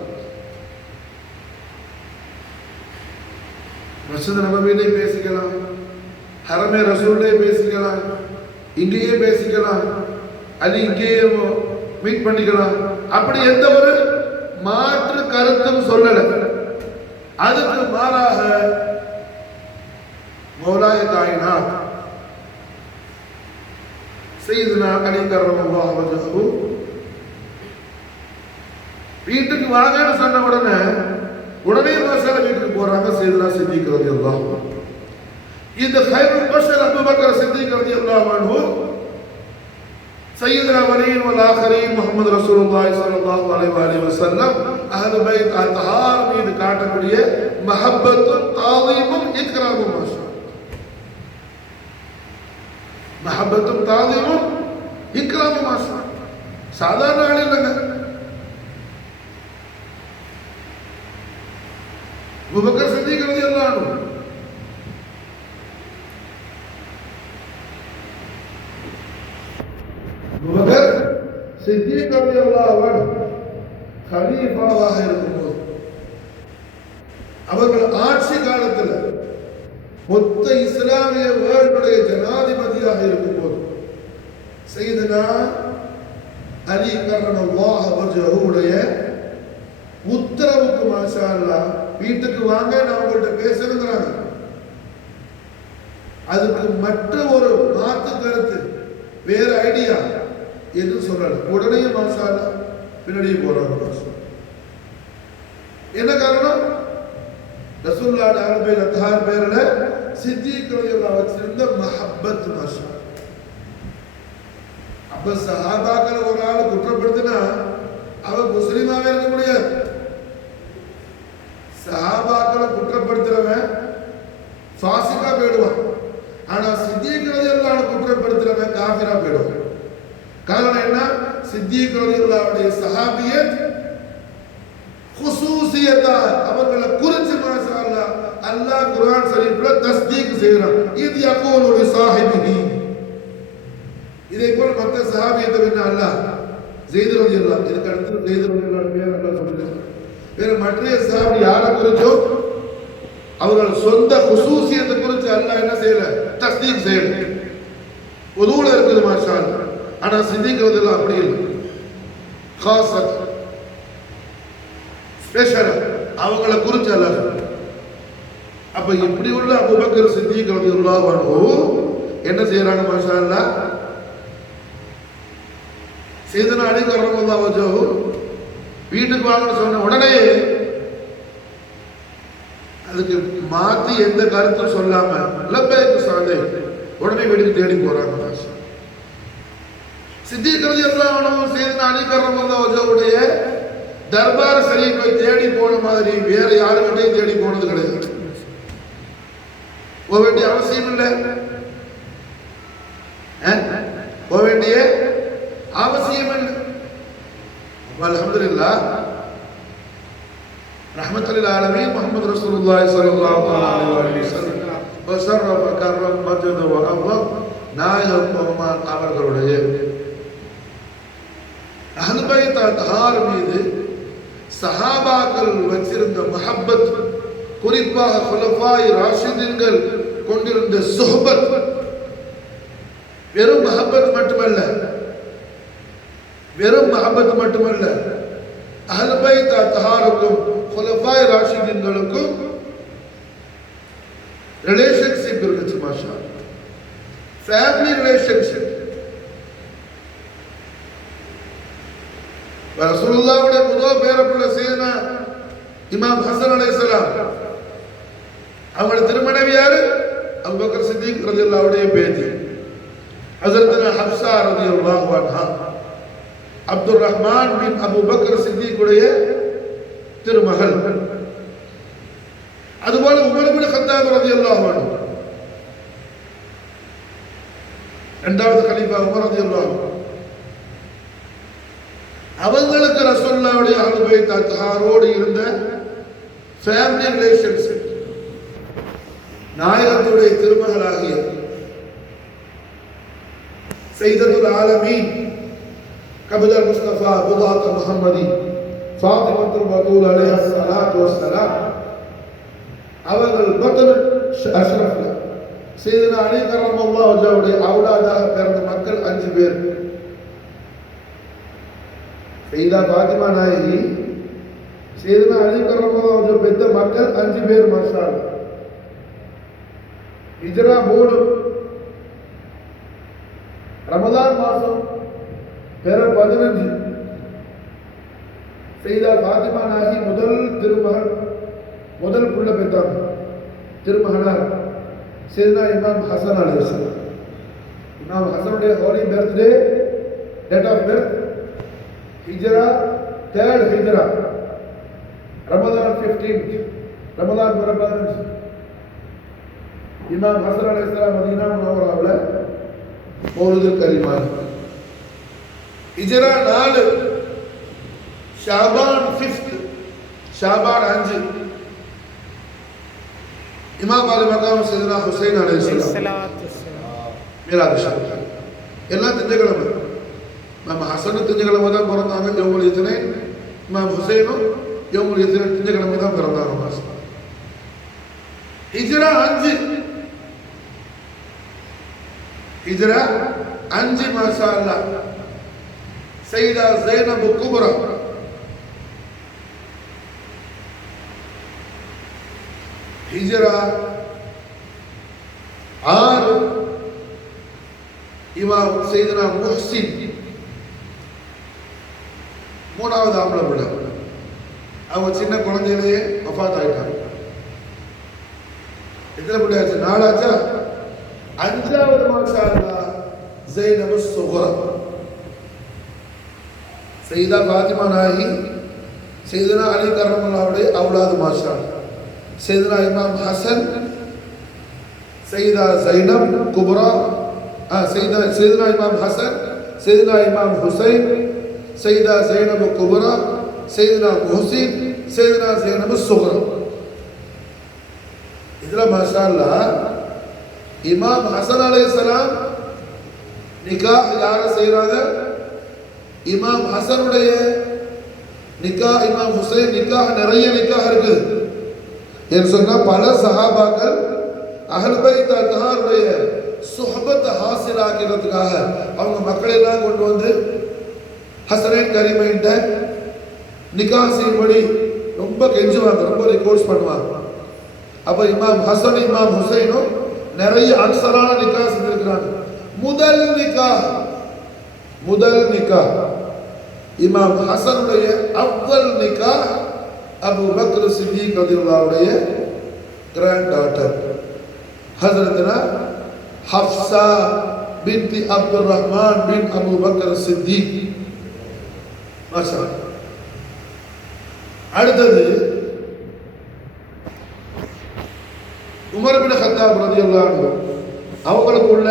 மஸ்ஜித் நபவியிலே பேசிக்கலாம், ஹரமே ரசூலே பேசிக்கலாம், இங்கேயே பேசிக்கலாம், அலி இங்கேயே மீட் பண்ணிக்கலாம். அப்படி எந்த ஒரு மாற்று கருத்தும் சொல்லல. அதுக்கு மாறாக மௌலாய காயினாத் சையதுனா அலி கர்ரமல்லாஹு வஜஹு வீட்டுக்கு வாங்கன்னு சொன்ன உடனே மாஷாஅல்லாஹ் வீட்டுக்கு போறாங்க. சையதுனா சித்திக் ரலியல்லாஹு அன்ஹு. இந்த கைருல் பஷர் அபூபக்கர் சித்திக் ரலியல்லாஹு அன்ஹு சையதுனா வலியின் வல் ஆகிரீன் முஹம்மது ரசூலுல்லாஹி ஸல்லல்லாஹு அலைஹி வஸல்லம் அஹ்லுல் பைத் அத்ஹார் மீது காட்டக்கூடிய மஹப்பத்தும் தாலீமும் இக்ராமும் மாஷா. மஹப்பத்தும் தாலீமும் இக்ராமும் மாஷா. சாதாரண ஆள் இல்லைங்க. அபூபக்கர் சித்திக் ரலியல்லாஹு அன்ஹு அபூபக்கர் சித்திக் ரலியல்லாஹு அன்ஹு கலீஃபாவாக இருக்கும்போது, அவர்கள் ஆட்சி காலத்தில் மொத்த இஸ்லாமிய வேர்ல்டுடைய ஜனாதிபதியாக இருக்கும்போது சையதுனா அலி கர்ரமல்லாஹு வஜஹுடைய உத்தரவுக்கு மாஷா அல்லாஹ் வீட்டுக்கு வாங்க, நான் உங்கள்கிட்ட பேசணுங்கிறாங்க. அதுக்கு மற்ற ஒரு மாற்று கருத்து, வேற ஐடியா என்று சொல்லல. உடனே மாஷா அல்லாஹ் பின்னாடியே போறாங்க. என்ன காரணம்? ரசூலுல்லாஹி அலைஹி வஸல்லம் பேர்ல சித்திக் ரலியல்லாஹு வச்சிருந்த மஹப்பத் மாஷா. அப்ப சஹாபாக்களை ஒரு ஆள் குற்றப்படுத்தினா அவன் முஸ்லிமாவே இருக்க முடியாது. சஹாபாக்களை குற்றப்படுத்துறவன் ஃபாசிகா போயிடுவான். ஆனா சித்திக் ரலியல்லாஹு குற்றப்படுத்துறவன் காஃபிரா போயிடுவான். காரணம் என்ன? சித்திக் ரலியல்லாஹுடைய சஹாபியத் குசூசியத்தாக அவர்களை குறிச்சு மாஷா அல்லாஹ் அல்லாஹ் குர்ஆன் ஷரீஃப்ல தஸ்தீக் செய்றான். இது யகூலு லி ஸாஹிபிஹி. இதே போல மற்ற சஹாபியத்தை என்ன அல்லாஹ் ஸெய்த் ரலியல்லாஹு, இதுக்கு அடுத்து ஸெய்த் ரலியல்லாஹு பேர் அல்லாஹ் சொல்லிருக்கான். வேற மற்ற சஹாபி யாரை குறிச்சோ அவர்கள் சொந்த குசூசியத்தை குறித்து அல்லாஹ் என்ன செய்யல? தஸ்தீக் செய்யல. உதூல இருக்குது மாஷா அல்லாஹ். ஆனா சித்திக் ரலியல்லாஹு அப்படி இல்லை. காசத் ஸ்பெஷல் அவங்களை குறிச்சு அல்லாஹ். அப்ப இப்படி உள்ள அபூபக்கர் சித்திக் ரலியல்லாஹு அன்ஹு என்ன செய்யறாங்க மாஷா அல்லாஹ்? சையதுனா அலி கர்ரமல்லாஹு வஜஹு வீட்டுக்கு வாங்கன்னு சொன்ன உடனே அதுக்கு மாத்தி எந்த கருத்தும் சொல்லாம லப்பைக்கு சாலை உடனே வீட்டுக்கு தேடி போறாங்க. சித்திக் ரலியல்லாஹு அன்ஹு சையதுனா அலி கர்ரமல்லாஹு வஜஹுடைய தர்பார் ஷரீஃபை தேடி போன மாதிரி வேற யாருக்கிட்டையும் தேடி போனது கிடையாது. போக வேண்டிய அவசியம் இல்லை, போக வேண்டிய அவசியம் இல்லை. அல்ஹம்துலில்லாஹ் ரஹ்மத்துல் ஆலமீன் முஹம்மது ரசூலுல்லாஹி ஸல்லல்லாஹு அலைஹி வஸல்லம் வஸர்ரஃப கர்ரம் மஜ்த வ அல்லாஹ் நாயகம் பெருமான் அவர்களுடைய அஹ்லுல் பைத் தஹார் மீது சஹாபாக்கள் வச்சிருந்த முஹப்பத், குறிப்பாக குலஃபாய் ராஷிதீன்கள் கொண்டிருந்த சுஹபத், வெறும் முஹப்பத் மட்டுமல்ல, அஹ்லுல் பைத் தஹாருக்கும் குலஃபாய் ராஷிதீன்களுக்கும் ரிலேஷன்ஷிப் இருந்துச்சு. மாஷா அல்லாஹ், ஃபேமிலி ரிலேஷன்ஷிப். ரசூலுல்லாஹ்வுடைய முதல் பேரப்புள்ள சையதுனா இமாம் ஹசன் அலைஹிஸ்ஸலாம், அவங்களோட திருமணவி யாரு? அபூபக்கர் சித்திக் ரலியல்லாஹுடைய பேத்தி ஹஸரத்னா ஹப்ஸா ரலியல்லாஹு அன்ஹா, அப்துர் ரஹ்மான் பின் அபூபக்கர் சித்திக்குடைய திருமகள். அதுபோல உமர் இப்னு கத்தாப் ரலியல்லாஹு அன்ஹு, இரண்டாவது கலீஃபா உமர் ரலியல்லாஹு அன்ஹு, அவங்களுக்கு ரசூலுல்லாஹ்வுடைய அஹ்லுல் பைத் தஹாரோடு இருந்த ஃபேமிலி ரிலேஷன்ஷிப். நாயகத்துடைய திருமகளாகிய சையதுல் ஆலமீன் கபுதர் முஸ்தபா புதாத் முஹம்மதி ஃபாத்திமத்துல் பதூல் அலைஹா ஸலாத்து வஸ்ஸலாம் அவர்கள் பத்ர் அஷ்ரஃப்ல சையதுனா அலி கர்ரமல்லாஹு வஜஹுடைய அவுலாதாக பிறந்த மக்கள் 5 பேர். சையதா ஃபாத்திமா நாயகி, சையதுனா அலி கர்ரமல்லாஹு வஜஹு பெத்த மக்கள் 5 பேர். மாஷா அல்லாஹ். ஹிஜ்ரா 3 ரமலான் மாசம் பிற 15 சையதா ஃபாத்திமா நாயகி முதல் புள்ள பெற்றாங்க. திருமகனார் சையதுனா இமாம் ஹசன் அலைஹிஸ்ஸலாம். இமாம் ஹசனுடைய holy birthday, date of birth ஹிஜ்ரா 3rd ஹிஜ்ரா, ரமலான் 15, ரமலான் 15. இமாம் ஹசன் அலைஹிஸ்ஸலாம் மதீனா முனவ்வராவுல மௌலிதுல் கரீமான். ஹிஜ்ரா 4 ஷாபான் 5th, ஷாபான் 5 இமாம் அலி மகாம் சையதுனா ஹுசைன் அலைஹிஸ்ஸலாம் மீலாது ஷரீஃப். எல்லாம் திங்கக்கிழமை. இமாம் ஹசனும் திங்கக்கிழமை தான் பிறந்தாங்க, யௌமுல் இத்னைன். இமாம் ஹுசைனும் யௌமுல் இத்னைன் திங்கக்கிழமை தான் பிறந்தாங்க. ஹிஜ்ரா 5, ஹிஜ்ரா 5 மாஷா அல்லாஹ். சையதா ஸைனப் குப்ரா, ஹிஜ்ரா 6 இமாம் சையதுனா முஹ்சின், 3வது ஆம்பளை பிள்ளை. அவங்க சின்ன குழந்தையிலேயே வஃபாத் ஆயிட்டாங்க. எத்தனை பிள்ளை ஆச்சு? 4 ஆச்சா? 5வது மாஷா அல்லாஹ் ஸைனப் ஸுக்ரா. சையதா ஃபாத்திமா நாயகி சையதுனா அலி கர்ரமல்லாஹுடைய அவுலாது. மாஷா அல்லாஹ். சையதுனா இமாம் ஹசன், சையதா ஸைனப் குப்ரா, சையதுனா இமாம் ஹசன், சையதுனா இமாம் ஹுசைன், சையதா ஸைனப் குப்ரா, சையதுனா முஹ்சின், சையதுனா ஸைனப் ஸுக்ரா. இதுல மாஷா அல்லாஹ் இமாம் ஹசன் அலைஹிஸ்ஸலாம் நிக்காஹ் யார செய்றாங்க? இமாம் ஹசனுடைய நிக்காஹ், இமாம் ஹுசைன் நிக்காஹ், நிறைய நிக்காஹ் இருக்குது. என்று சொன்னா பல சஹாபாக்கள் அஹ்லுல் பைத் தஹாருடைய சுஹபத் ஹாசில் ஆக்கிறதுக்காக அவங்க மக்களெல்லாம் கொண்டு வந்து ஹசனைன் கரீமைன்ட்ட நிக்காஹ் செய்யும்படி ரொம்ப கெஞ்சுவாங்க, ரொம்ப ரிக்வெஸ்ட் பண்ணுவாங்க. அப்ப இமாம் ஹசன் இமாம் ஹுசைனும் நிறைய அக்ஸரான நிக்காஹ் செஞ்சிருக்கிறாங்க. முதல் நிக்காஹ் இமாம் ஹசனுடைய அவ்வல் நிக்காஹ் அபூ பக்ர் சித்திக் ரலியல்லாஹுடைய கிராண்ட் டாட்டர் ஹஜ்ரத்னா Hafsa bint Abdul Rahman bin Abu Bakr Siddiq. மாஷா அல்லாஹ். அடுத்தது உமர் பின் கத்தாப் ரலியல்லாஹு அன்ஹு அவங்களுக்கு உள்ள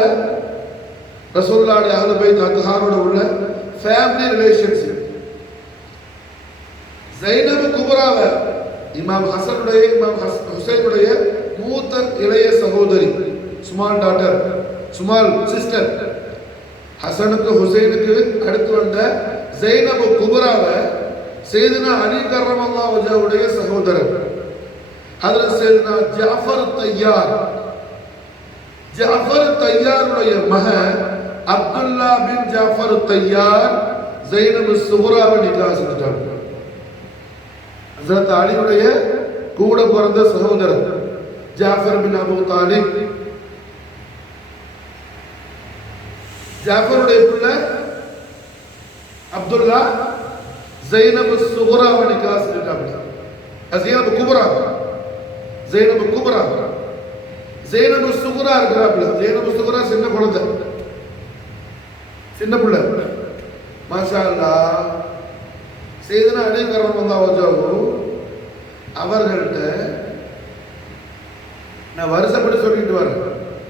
ரசூலுல்லாஹி அஹ்லு பைத் அத்ஹாரோட உள்ள ஃபேமிலி ரிலேஷன்ஷிப். ஸைனப் குப்ராவை இமாம் ஹசனுடைய இமாம் ஹுசைனுடைய மூத்த இளைய சகோதரி, ஸ்மால் டாட்டர், ஸ்மால் சிஸ்டர். ஹசனுக்கு ஹுசைனுக்கு அடுத்து வந்த ஸைனப் குப்ராவை சையதுனா அலி கர்ரமல்லாஹு வஜ்ஹுடைய சகோதரர் ஹஜ்ரத் சையதுனா ஜாஃபர் தையார். ஜாஃபர் தையாருடைய மகன் அப்துல்லா பின் ஜாஃபர் தையார் ஸைனப் சுஹ்ராவை நிக்காஹ் செஞ்சிட்டாங்க. ஹஜ்ரத் அலியுடைய கூட பிறந்த சகோதரர் ஜாஃபர் பின் அபூ தாலிப். ஜாஃபருடைய பிள்ளை அப்துல்லா ஸைனப் சுஹ்ராவை நிக்காஹ் செஞ்சிட்டாங்க. ஸைனப் குப்ரா, ஸைனப் குப்ரா, ஸைனப் சுஹ்ரா இருக்கிறாப்ல. ஸைனப் சுஹ்ரா சின்ன குழந்தை, சின்ன பிள்ளை. மாஷா அல்லாஹ். சையதுனா அலி கர்ரமல்லாஹு வஜ்ஹு அவர்கள்ட்ட நான் வருஷப்படி சொல்லிட்டு வரேன்.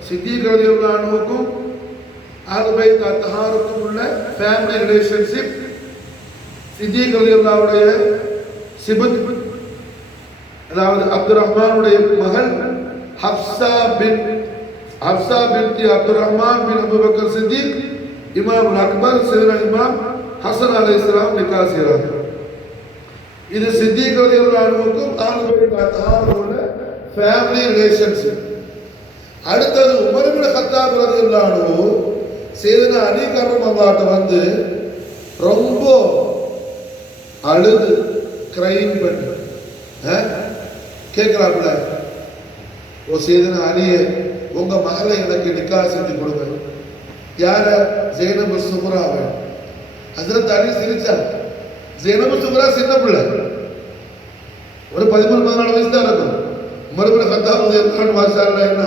சித்திக் ரலியல்லாஹு அன்ஹுக்கும் அஹ்லு பைத் அத்ஹாருக்கும் உள்ள ஃபேமிலி ரிலேஷன்ஷிப். சித்திக் ரலியல்லாஹுடைய சிபத், அதாவது அப்துல் ரஹ்மானுடைய மகள் Hafsa bint Abdul Rahman bin Abu Bakr Siddique இமாம் அக்பர் சையதுனா இமாம் ஹசன் அலைஹிஸ்ஸலாம் நிக்காஹ் செய்றாங்க. இது சித்திக் ரலியல்லாஹு அன்ஹுக்கும் அஹ்லு பைத் அத்ஹாருக்கும் உள்ள ஃபேமிலி ரிலேஷன்ஷிப். அடுத்தது உமர் இப்னு கத்தாப் ரலியல்லாஹு அன்ஹு சையதுனா அலி கர்ரமல்லாஹு வந்து ரொம்ப அழுது கிரைம் பண்ணி கேட்கிறாப்புல, ஓ சையதுனா அலியே, உங்க மகளை எனக்கு நிக்காஹ் செஞ்சு கொடுங்க. யார? ஸைனப் சுஹ்ராவை. ஹஜ்ரத் அலி சிரிச்சார். ஸைனப் சுஹ்ரா சின்ன பிள்ளை, ஒரு 13-14 வயசு தான் இருக்கும். உமர் இப்னு கத்தாப் ரலியல்லாஹு அன்ஹு மாஷா அல்லாஹ் என்ன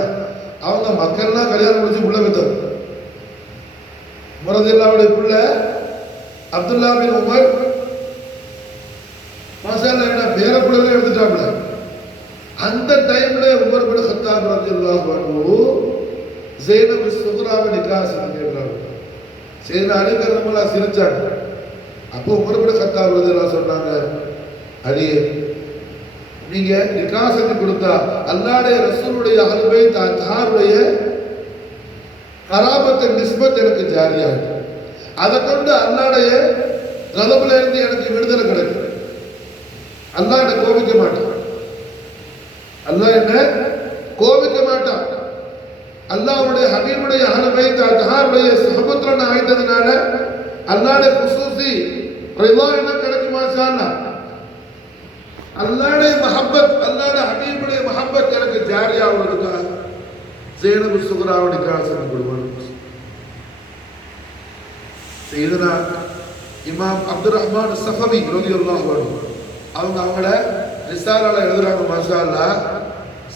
அவங்க மக்கள்லாம் கல்யாணம் முடிச்சு புள்ள பெற்றார். உமர் ரலியல்லாஹுடைய பிள்ளை அப்துல்லா பின் உமர் மாஷா அல்லாஹ் என்ன பேர பிள்ளைகளை எடுத்துட்டாப்ல. அந்த டைம்ல உமர் இப்னு கத்தாப் ரலியல்லாஹு அன்ஹு ஸைனப் சுஹ்ராவை நிக்காஹ் செஞ்சு கேட்கிறாங்க. சையதுனா அலி கர்ரமல்லாஹு சிரிச்சாங்க. அப்போ உமர் இப்னு கத்தாப் ரலியல்லாஹு சொன்னாங்க, அலியே, நீங்க நிக்காஹ் செஞ்சு கொடுத்தா அல்லாஹ்வுடைய ரசூலுடைய அஹ்லு பைத் அத்ஹாருடைய கராபத்தின் நிஸ்பத் எனக்கு ஜாரியாகும். அதை கொண்டு அல்லாஹ்வுடைய கலபுல இருந்து எனக்கு விடுதலை கிடைக்கும். அல்லாஹ் என்ன கோபிக்க மாட்டான். அல்லாஹ் என்ன கோபிக்க மாட்டான். அல்லாஹ்வுடைய ஹபீபுடைய அஹ்லு பைத் அத்ஹாருடைய சுஹபத்துல நான் ஆயிட்டதுனால அல்லாஹ்வுடைய குசூசி ரிதா என்ன கிடைக்குமா? மாஷா அல்லாஹ். அல்லாஹ்வுடைய மஹப்பத், அல்லாஹ்வுடைய ஹபீபுடைய மஹப்பத் எனக்கு ஜாரியா ஆகுறதுக்காக ஸைனப் சுஹ்ராவை நிக்காஹ் செஞ்சு கொடுக்கணும். சையதுனா இமாம் அப்துல் ரஹ்மான் ஸஃபவி ரலியல்லாஹு அன்ஹு அவங்கள ரிசாலால எழுதுறாங்க. மாஷா அல்லாஹ்.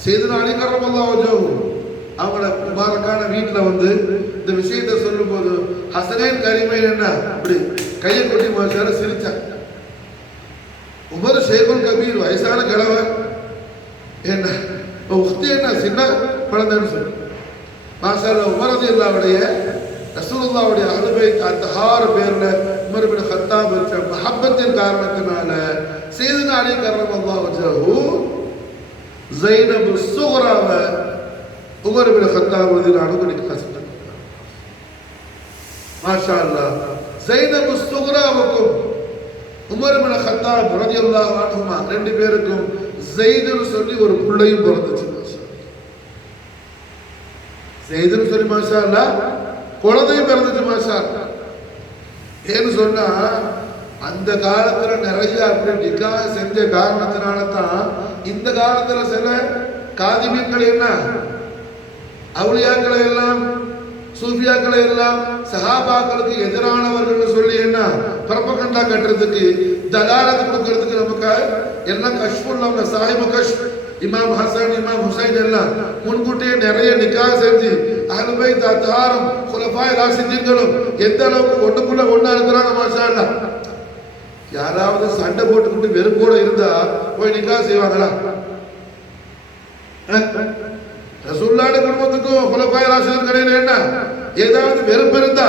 சையதுனா அலி கர்ரமல்லாஹு வஜ்ஹு அவங்கள முபாரக்கான வீட்டில் வந்து இந்த விஷயத்தை சொல்லும் போது ஹசனைன் கரீமைன் என்ன அப்படி கையை கொட்டி மாஷா அல்லாஹ் சிரிச்சாங்க. உமர் ஷேகுல் கபீர், வயசான கிழவர், என்ன உக்தி என்ன சின்ன குழந்தைன்னு சொல்லு. மாஷா அல்லாஹ். உமர் ரலியல்லாஹுடைய ரசூலுல்லாஹுடைய அஹ்லு பைத் அத்ஹார் பேர்ல உமர் இப்னு கத்தாப் வச்ச மஹப்பத்தின் காரணத்தினால சையதுனா அலி கர்ரமல்லாஹு வஜ்ஹு ஸைனப் சுஹ்ராவை உமர் இப்னு கத்தாப் ரலியல்லாஹு அன்ஹு நிக்காஹ் செஞ்சாங்க. மாஷா அல்லாஹ். ஸைனப் சுஹ்ராவுக்கும் உமர் இப்னு கத்தாப் ரலியல்லாஹு அன்ஹுமா ரெண்டு பேருக்கும் ஸைதுன்னு சொல்லி ஒரு பிள்ளையும் பிறந்துச்சு. ஸைதுன்னு சொல்லி மாஷா அல்லாஹ் குழந்தையும் பிறந்துச்சு. மாஷா அல்லாஹ். ஏன்னு சொன்னா அந்த காலத்துல நிறைய அப்படி நிக்காஹ் செஞ்ச காரணத்தினால தான் இந்த காலத்துல சில காதிமீன்கள் என்ன அவுலியாக்களை எல்லாம் சூஃபியாக்களை எல்லாம் சஹாபாக்களுக்கு எதிரானவர்கள் சொல்லி என்ன பிரபகண்டா கட்டுறதுக்கு, தலாலத்து கொடுக்கறதுக்கு நமக்கு எல்லாம் கஷ்புல்லாம சாஹிபு கஷ்ப் இமாம் ஹசன் இமாம் ஹுசைன் எல்லாம் முன்கூட்டியே நிறைய நிக்காஹ் செஞ்சு அஹ்லுல் பைத் அத்ஹாரும் குலஃபாய் ராஷிதீன்களும் எந்த அளவுக்கு ஒண்ணுக்குள்ள ஒண்ணா இருக்கிறாங்க மாஷா அல்லாஹ். யாராவது சண்டை போட்டுக்கிட்டு வெறுப்போட இருந்தா போய் நிக்காஹ் செய்வாங்களா? ரசூலுல்லாஹ் குடும்பத்துக்கும் குலஃபாய் ராஷிதீன் கடையில என்ன ஏதாவது வெறுப்பு இருந்தா